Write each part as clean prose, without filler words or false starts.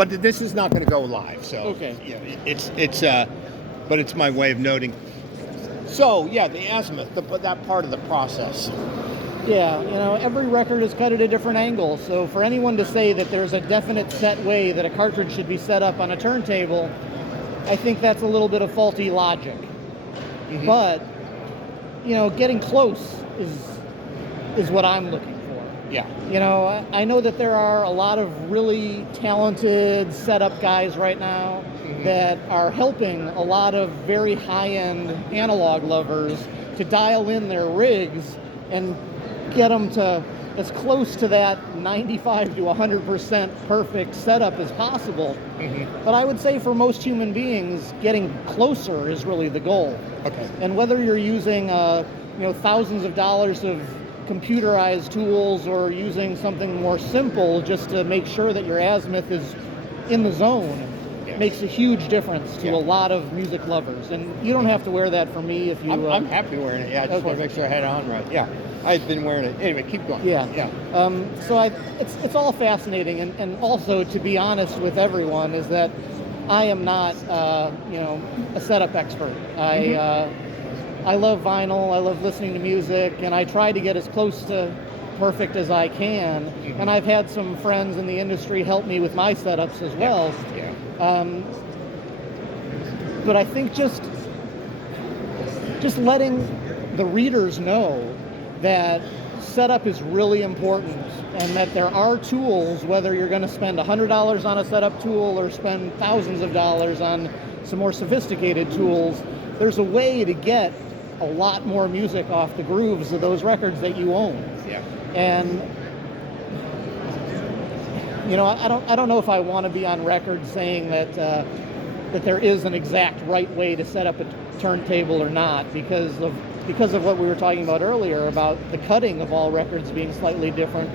but this is not going to go live. So Okay. but it's my way of noting. So yeah, the azimuth, that part of the process. Yeah, every record is cut at a different angle. So for anyone to say that there's a definite set way that a cartridge should be set up on a turntable, I think that's a little bit of faulty logic. Mm-hmm. But, getting close is what I'm looking for. Yeah. I know that there are a lot of really talented setup guys right now that are helping a lot of very high-end analog lovers to dial in their rigs and get them to as close to that 95 to 100% perfect setup as possible. Mm-hmm. But I would say for most human beings, getting closer is really the goal. Okay. And whether you're using thousands of dollars of computerized tools or using something more simple just to make sure that your azimuth is in the zone, makes a huge difference to a lot of music lovers. And you don't have to wear that for me if you... I'm happy wearing it. Yeah, I just want to make sure I had it on right. Yeah, I've been wearing it. Anyway, keep going. Yeah. So it's all fascinating. And also, to be honest with everyone, is that I am not, a setup expert. I love vinyl. I love listening to music. And I try to get as close to perfect as I can. Mm-hmm. And I've had some friends in the industry help me with my setups as well. Yeah. But I think just letting the readers know that setup is really important and that there are tools, whether you're going to spend $100 on a setup tool or spend thousands of dollars on some more sophisticated tools, there's a way to get a lot more music off the grooves of those records that you own. Yeah. And I don't know if I want to be on record saying that there is an exact right way to set up a turntable or not because of what we were talking about earlier about the cutting of all records being slightly different.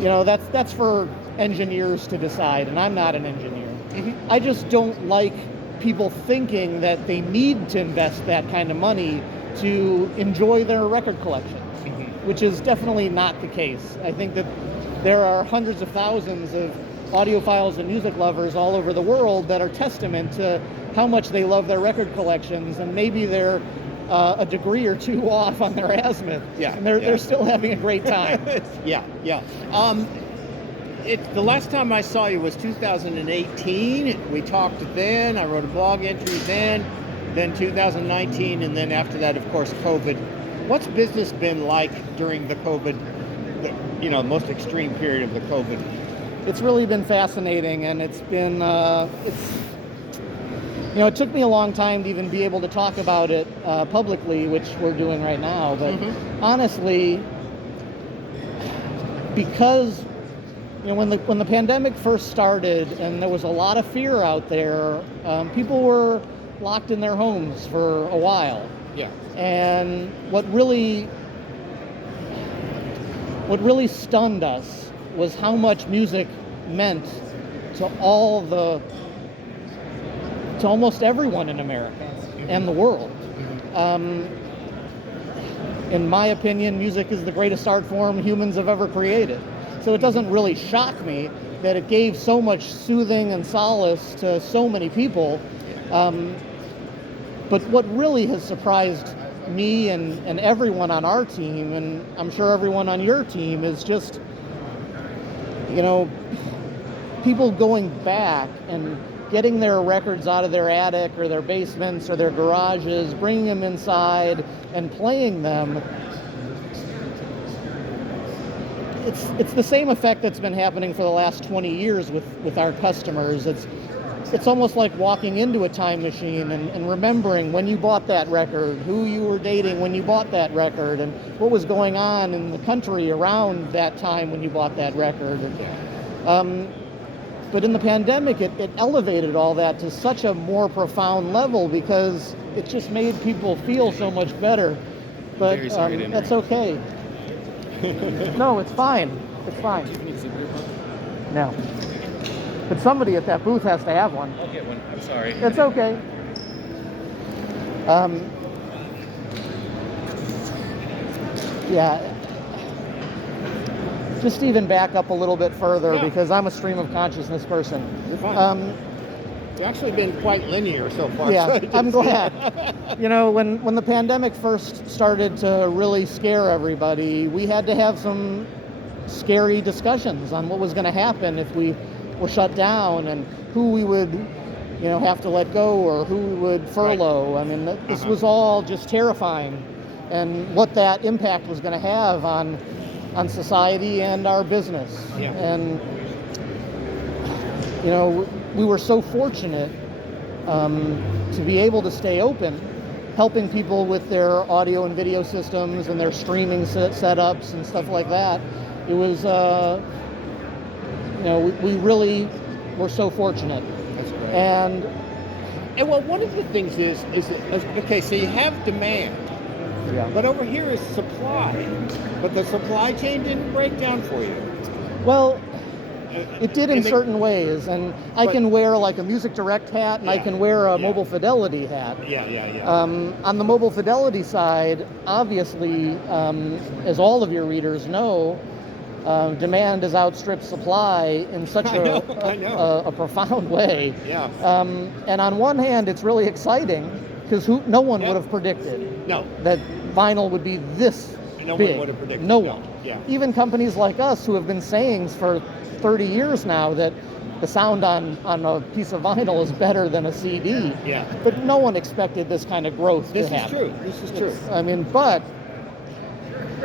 That's for engineers to decide, and I'm not an engineer. Mm-hmm. I just don't like people thinking that they need to invest that kind of money to enjoy their record collections, which is definitely not the case. I think that there are hundreds of thousands of audiophiles and music lovers all over the world that are testament to how much they love their record collections, and maybe they're a degree or two off on their azimuth, and they're still having a great time. Yeah. The last time I saw you was 2018. We talked then. I wrote a blog entry then 2019, and then after that, of course, COVID. What's business been like during the COVID? Most extreme period of the COVID. It's really been fascinating, and it's been it took me a long time to even be able to talk about it publicly, which we're doing right now. But honestly, because when the pandemic first started and there was a lot of fear out there, people were locked in their homes for a while. Yeah. And what really stunned us was how much music meant to almost everyone in America and the world. In my opinion, music is the greatest art form humans have ever created. So it doesn't really shock me that it gave so much soothing and solace to so many people. But what really has surprised me and everyone on our team, and I'm sure everyone on your team, is just, people going back and getting their records out of their attic or their basements or their garages, bringing them inside and playing them. It's the same effect that's been happening for the last 20 years with our customers. It's almost like walking into a time machine and remembering when you bought that record, who you were dating when you bought that record, and what was going on in the country around that time when you bought that record. But in the pandemic, it elevated all that to such a more profound level because it just made people feel so much better. But that's okay. No, it's fine. It's fine. No. But somebody at that booth has to have one. I'll get one. I'm sorry. It's okay. just even back up a little bit further Yeah. because I'm a stream of consciousness person. You're fine. It's actually been quite linear so far. so Yeah, it's- I'm glad. You know, when the pandemic first started to really scare everybody, we had to have some scary discussions on what was going to happen if we were shut down and who we would, you know, have to let go or who we would furlough. I mean, this was all just terrifying, and what that impact was going to have on society and our business. Yeah. And you know, we were so fortunate to be able to stay open, helping people with their audio and video systems and their streaming setups and stuff like that. It was, you know, we really were so fortunate. That's great. And well, one of the things is that, okay, so you have demand, yeah. but over here is supply. But the supply chain didn't break down for you. Well, it did in And they- certain ways, and I But- can wear like a Music Direct hat, and I Yeah, can wear a yeah. Mobile Fidelity hat. Yeah. On the Mobile Fidelity side, obviously, as all of your readers know, demand has outstripped supply in such I know. a profound way. Yeah. And on one hand, it's really exciting because no one Yeah. would have predicted No. that vinyl would be this No one big. would have predicted. No No. one. Yeah. Even companies like us who have been saying for 30 years now that the sound on a piece of vinyl is better than a CD. Yeah. But no one expected this kind of growth This to is happen. true. This is true. I mean, but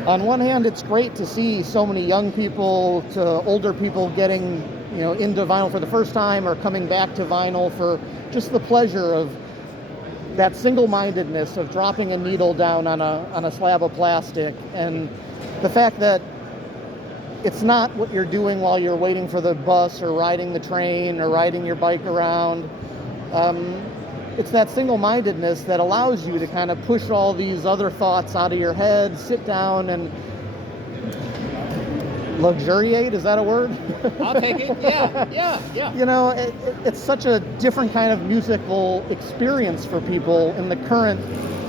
on one hand, it's great to see so many young people to older people getting, you know, into vinyl for the first time or coming back to vinyl for just the pleasure of that single-mindedness of dropping a needle down on a slab of plastic, and the fact that it's not what you're doing while you're waiting for the bus or riding the train or riding your bike around. It's that single-mindedness that allows you to kind of push all these other thoughts out of your head, sit down and luxuriate, is that a word? I'll take it. Yeah. You know, it's such a different kind of musical experience for people in the current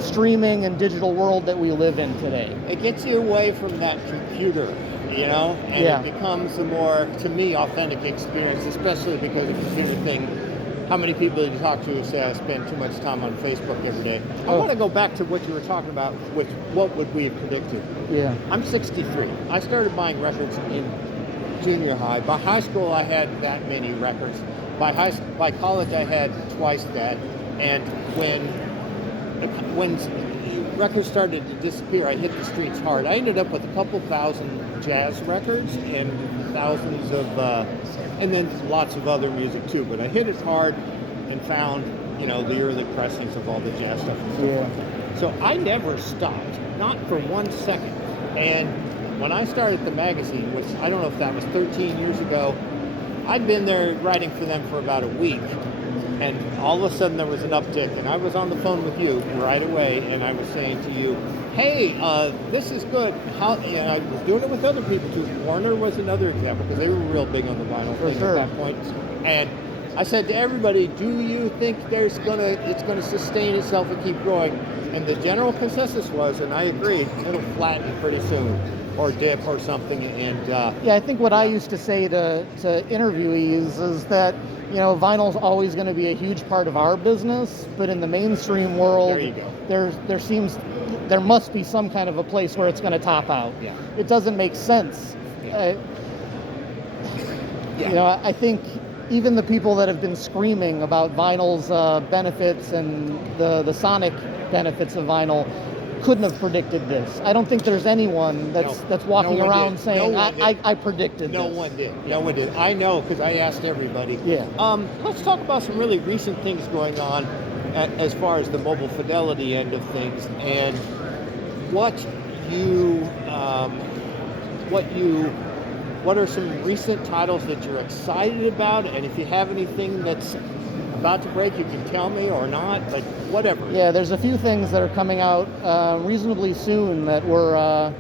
streaming and digital world that we live in today. It gets you away from that computer, you know, and Yeah. it becomes a more, to me, authentic experience, especially because of the computer thing. How many people did you talk to who say I spend too much time on Facebook every day? I Oh. want to go back to what you were talking about, which what would we have predicted? Yeah. I'm 63. I started buying records in junior high. By high school, I had that many records. By college, I had twice that. And when records started to disappear, I hit the streets hard. I ended up with a couple thousand jazz records and thousands of, and then lots of other music too. But I hit it hard and found, you know, the early pressings of all the jazz stuff and stuff Yeah. like that. So I never stopped, not for 1 second. And when I started the magazine, which I don't know if that was 13 years ago, I'd been there writing for them for about a week. And all of a sudden there was an uptick, and I was on the phone with you right away, and I was saying to you, hey, this is good. And I was doing it with other people too. Warner was another example, because they were real big on the vinyl For thing sure. at that point. And I said to everybody, do you think it's gonna sustain itself and keep growing? And the general consensus was, and I agreed, it'll flatten pretty soon, or dip or something. And Yeah, I think what I used to say to interviewees is that, you know, vinyl's always going to be a huge part of our business, but in the mainstream world, There you go. there must be some kind of a place where it's going to top out. Yeah. It doesn't make sense. Yeah. You know, I think even the people that have been screaming about vinyl's benefits and the sonic benefits of vinyl couldn't have predicted this. I don't think there's anyone that's walking No one around did. saying, No one did. I predicted No this. one did. No one did. I know, because I asked everybody. Yeah. Let's talk about some really recent things going on as far as the Mobile Fidelity end of things, and what are some recent titles that you're excited about, and if you have anything that's about to break, you can tell me or not, like whatever. Yeah, there's a few things that are coming out reasonably soon that we're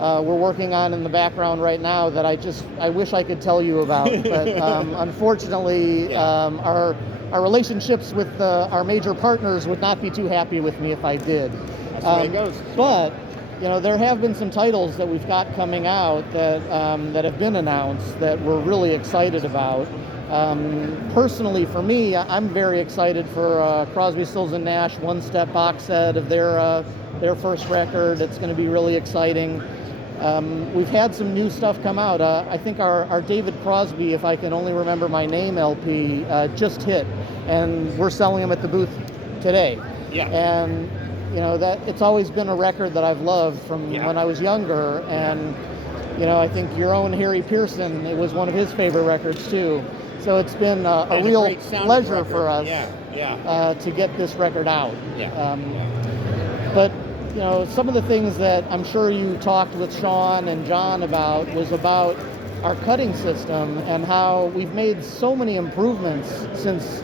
working on in the background right now that I wish I could tell you about, but unfortunately, Yeah. our relationships with our major partners would not be too happy with me if I did. That's the way it goes. But there have been some titles that we've got coming out that have been announced that we're really excited about. Personally, for me, I'm very excited for Crosby, Stills and Nash one-step box set of their first record. It's going to be really exciting. We've had some new stuff come out. I think our David Crosby, if I can only remember my name, LP just hit, and we're selling them at the booth today. Yeah. And that it's always been a record that I've loved from when I was younger, and I think your own Harry Pearson, it was one of his favorite records too. So it's been a real pleasure for us to get this record out. But some of the things that I'm sure you talked with Sean and John about was about our cutting system and how we've made so many improvements since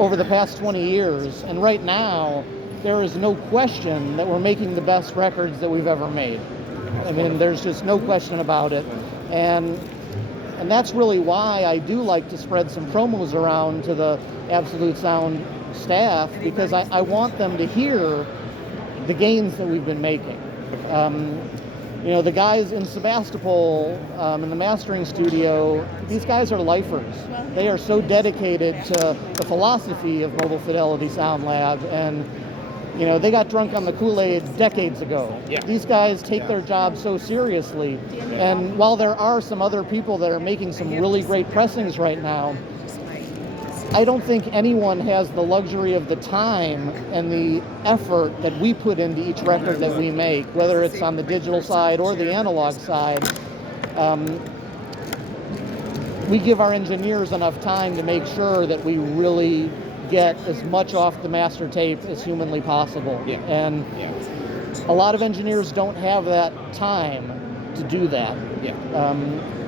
over the past 20 years. And right now, there is no question that we're making the best records that we've ever made. I mean, there's just no question about it. And that's really why I do like to spread some promos around to the Absolute Sound staff, because I want them to hear the gains that we've been making. The guys in Sebastopol, in the mastering studio, these guys are lifers. They are so dedicated to the philosophy of Mobile Fidelity Sound Lab, and they got drunk on the Kool-Aid decades ago. These guys take their job so seriously. And while there are some other people that are making some really great pressings right now, I don't think anyone has the luxury of the time and the effort that we put into each record that we make, whether it's on the digital side or the analog side. We give our engineers enough time to make sure that we really get as much off the master tape as humanly possible. And a lot of engineers don't have that time to do that.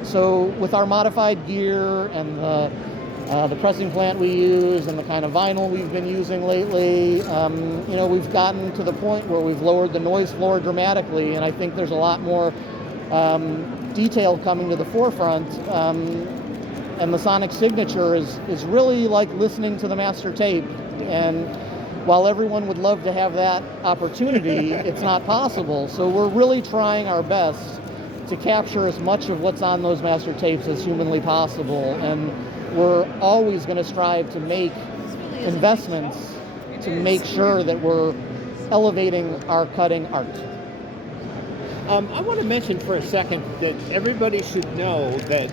So with our modified gear and the pressing plant we use and the kind of vinyl we've been using lately, we've gotten to the point where we've lowered the noise floor dramatically, and I think there's a lot more detail coming to the forefront. And the sonic signature is really like listening to the master tape. And while everyone would love to have that opportunity, it's not possible. So we're really trying our best to capture as much of what's on those master tapes as humanly possible. And we're always going to strive to make investments to make sure that we're elevating our cutting art. I want to mention for a second that everybody should know that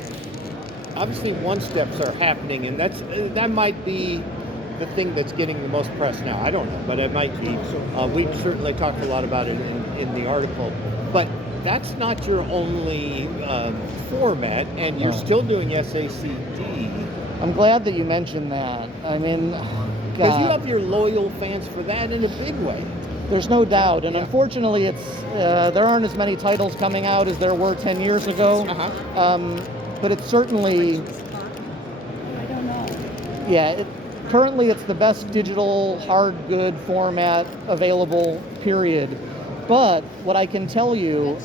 obviously one-steps are happening, and that might be the thing that's getting the most press now. I don't know, but it might be. We certainly talked a lot about it in the article. But that's not your only format, and you're still doing SACD. I'm glad that you mentioned that. I mean, because you have your loyal fans for that in a big way. There's no doubt, and unfortunately, there aren't as many titles coming out as there were 10 years ago. But it's certainly, I don't know. Yeah, currently it's the best digital hard good format available, period. But what I can tell you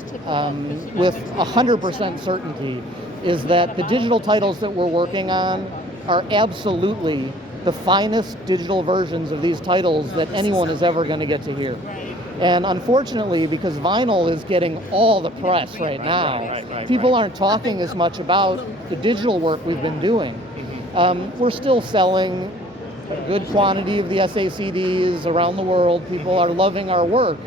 with 100% certainty is that the digital titles that we're working on are absolutely the finest digital versions of these titles that anyone is ever going to get to hear. And unfortunately, because vinyl is getting all the press right now, people aren't talking as much about the digital work we've been doing. We're still selling a good quantity of the SACDs around the world. People are loving our work.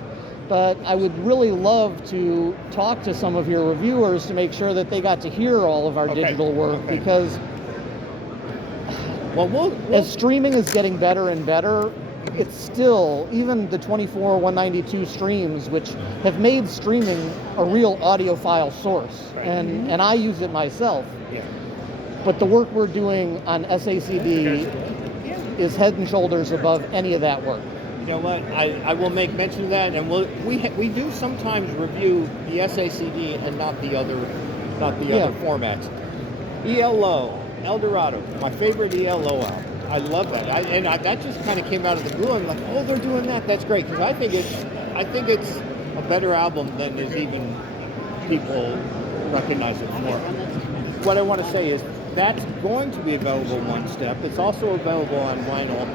But I would really love to talk to some of your reviewers to make sure that they got to hear all of our digital work, because as streaming is getting better and better, it's still, even the 24 192 streams, which have made streaming a real audiophile source, and I use it myself. But the work we're doing on SACD is head and shoulders above any of that work. You know what? I will make mention of that, and we do sometimes review the SACD and not the other formats. ELO, Eldorado, my favorite ELO album. I love that. That just kind of came out of the blue. I'm like, oh, they're doing that. That's great, because I think it's a better album than is even people recognize it for. What I want to say is that's going to be available one step. It's also available on vinyl.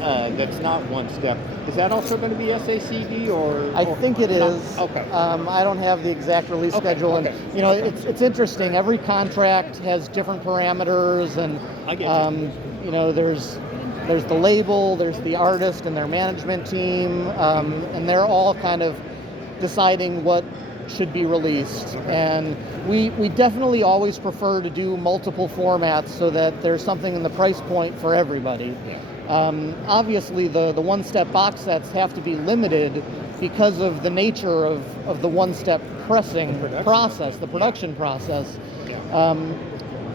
that's not one step. Is that also going to be SACD or? I think it not? is. Okay. I don't have the exact release Okay, schedule, okay. and it's interesting. Every contract has different parameters, and I get you. there's the label, there's the artist and their management team, and they're all kind of deciding what should be released. And we definitely always prefer to do multiple formats so that there's something in the price point for everybody. Obviously, the one-step box sets have to be limited because of the nature of the one-step pressing process, the production process.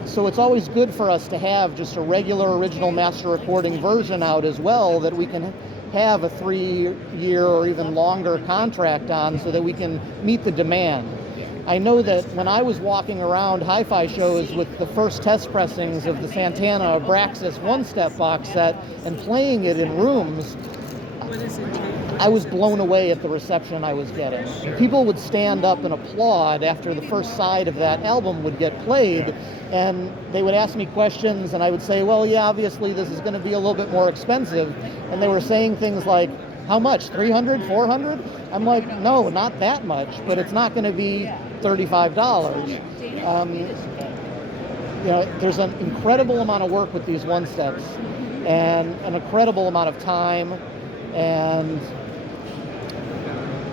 So it's always good for us to have just a regular original master recording version out as well that we can have a 3-year or even longer contract on so that we can meet the demand. I know that when I was walking around hi-fi shows with the first test pressings of the Santana Abraxas one-step box set and playing it in rooms, I was blown away at the reception I was getting. People would stand up and applaud after the first side of that album would get played, and they would ask me questions, and I would say, well, yeah, obviously this is going to be a little bit more expensive. And they were saying things like, how much, 300, 400? I'm like, no, not that much, but it's not going to be $35. There's an incredible amount of work with these one-steps, and an incredible amount of time. And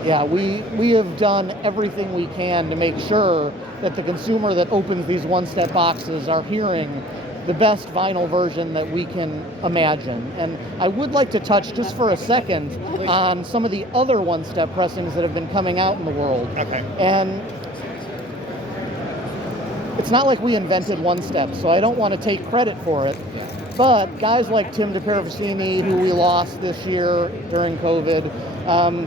yeah, we have done everything we can to make sure that the consumer that opens these one-step boxes are hearing the best vinyl version that we can imagine. And I would like to touch just for a second on some of the other one-step pressings that have been coming out in the world. Okay. And it's not like we invented one-step, so I don't want to take credit for it. But guys like Tim DePervicini, who we lost this year during COVID,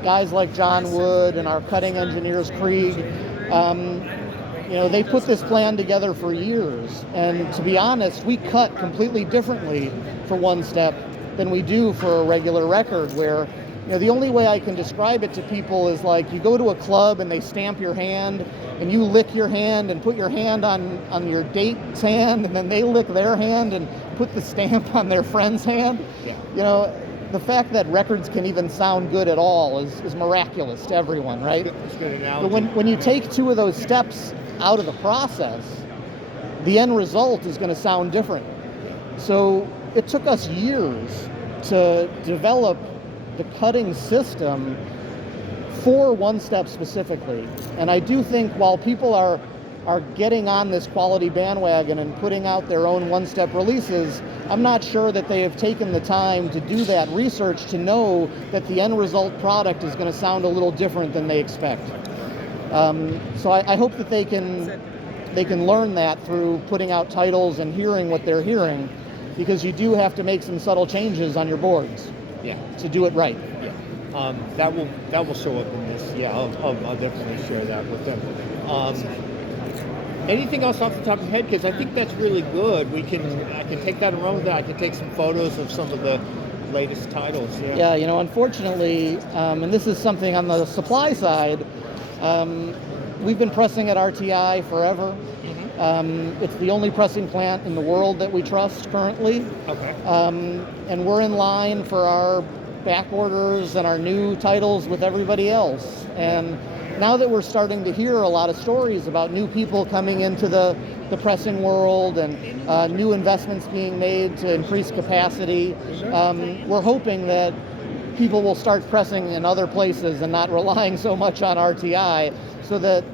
guys like John Wood and our cutting engineers, Krieg, they put this plan together for years. And to be honest, we cut completely differently for one step than we do for a regular record, where the only way I can describe it to people is like you go to a club and they stamp your hand and you lick your hand and put your hand on your date's hand, and then they lick their hand and put the stamp on their friend's hand. Yeah. The fact that records can even sound good at all is miraculous to everyone, right? That's a good analogy. But when you take two of those steps out of the process, the end result is going to sound different. So it took us years to develop the cutting system for one step specifically. And I do think while people are getting on this quality bandwagon and putting out their own one-step releases, I'm not sure that they have taken the time to do that research to know that the end result product is going to sound a little different than they expect. So I hope that they can learn that through putting out titles and hearing what they're hearing, because you do have to make some subtle changes on your boards to do it right. That will show up in this. Yeah, I'll definitely share that with them. Anything else off the top of your head? Because I think that's really good. I can take that and run with that. I can take some photos of some of the latest titles. Yeah, unfortunately, and this is something on the supply side, we've been pressing at RTI forever. It's the only pressing plant in the world that we trust currently. Okay. And we're in line for our back orders and our new titles with everybody else. And now that we're starting to hear a lot of stories about new people coming into the pressing world and new investments being made to increase capacity, we're hoping that people will start pressing in other places and not relying so much on RTI, so that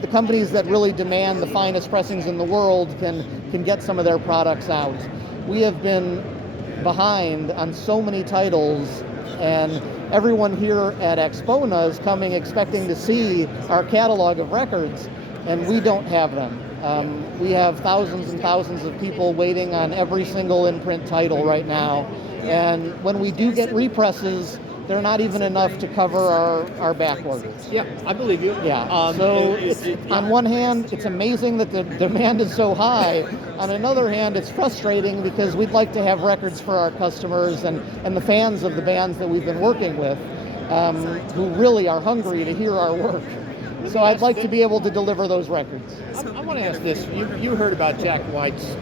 the companies that really demand the finest pressings in the world can get some of their products out. We have been behind on so many titles, and everyone here at Expona is coming expecting to see our catalog of records, and we don't have them. We have thousands and thousands of people waiting on every single in-print title right now, and when we do get represses, they're not even enough to cover our back orders. Yeah, I believe you. Yeah. On one hand, it's amazing that the demand is so high. On another hand, it's frustrating because we'd like to have records for our customers and the fans of the bands that we've been working with, who really are hungry to hear our work. So I'd like to be able to deliver those records. I want to ask this. You heard about Jack White's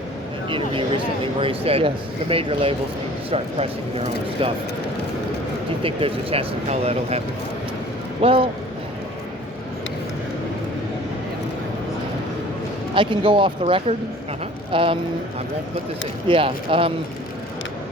interview recently where he said Yes. the major labels can start pressing their own stuff. Do you think there's a chance in hell that'll happen? Well, I can go off the record. I won't put this in. Yeah.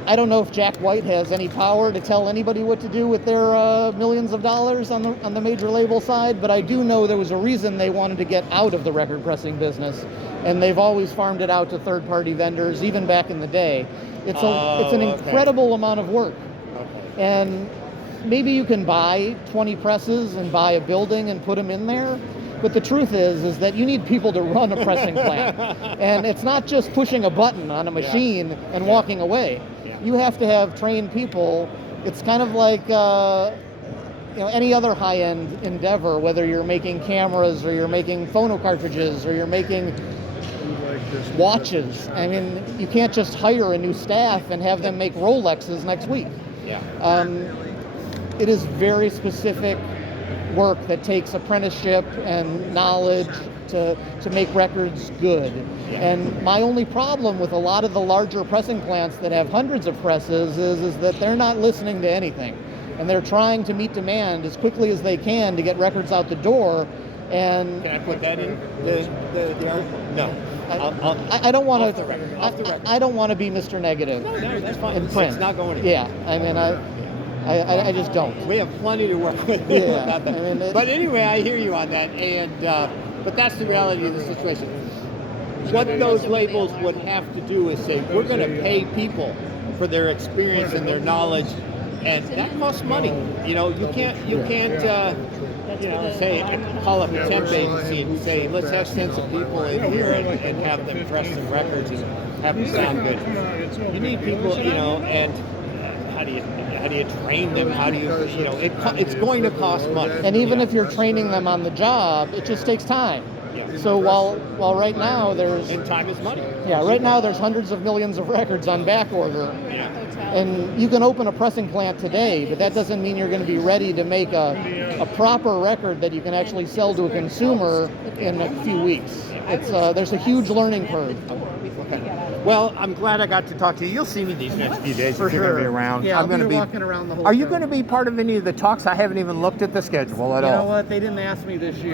I don't know if Jack White has any power to tell anybody what to do with their millions of dollars on the major label side, but I do know there was a reason they wanted to get out of the record pressing business, and they've always farmed it out to third-party vendors, even back in the day. It's an incredible amount of work, and maybe you can buy 20 presses and buy a building and put them in there. But the truth is that you need people to run a pressing plant. And it's not just pushing a button on a machine and walking away. You have to have trained people. It's kind of like any other high-end endeavor, whether you're making cameras or you're making phono cartridges or you're making watches. I mean, you can't just hire a new staff and have them make Rolexes next week. It is very specific work that takes apprenticeship and knowledge to make records good. And my only problem with a lot of the larger pressing plants that have hundreds of presses is that they're not listening to anything. And they're trying to meet demand as quickly as they can to get records out the door. And can I put that in the article? No. I don't want Off the record. Off the record. I don't want to be Mr. Negative. No, that's fine. In print. It's not going anywhere. Yeah, I mean, I just don't. We have plenty to work with. Yeah, about that. But anyway, I hear you on that. And but that's the reality of the situation. What those labels would have to do is say, we're going to pay people for their experience and their knowledge, and that costs money. You can't say call up a temp agency and say, let's have sensible people in here and have them press some records and have them sound good. You need people, and how do you train them? How do you, it's going to cost money. And even if you're training them on the job, it just takes time. So while right now there's... And time is money. Yeah, right now there's hundreds of millions of records on back order. And you can open a pressing plant today, but that doesn't mean you're going to be ready to make a proper record that you can actually sell to a consumer in a few weeks. There's a huge learning curve. Well, I'm glad I got to talk to you. You'll see me these next few days For if you're sure. going to be around. Yeah, I'm going to be walking around the whole Are you show. going to be part of any of the talks? I haven't even looked at the schedule at all. You know what? They didn't ask me this year.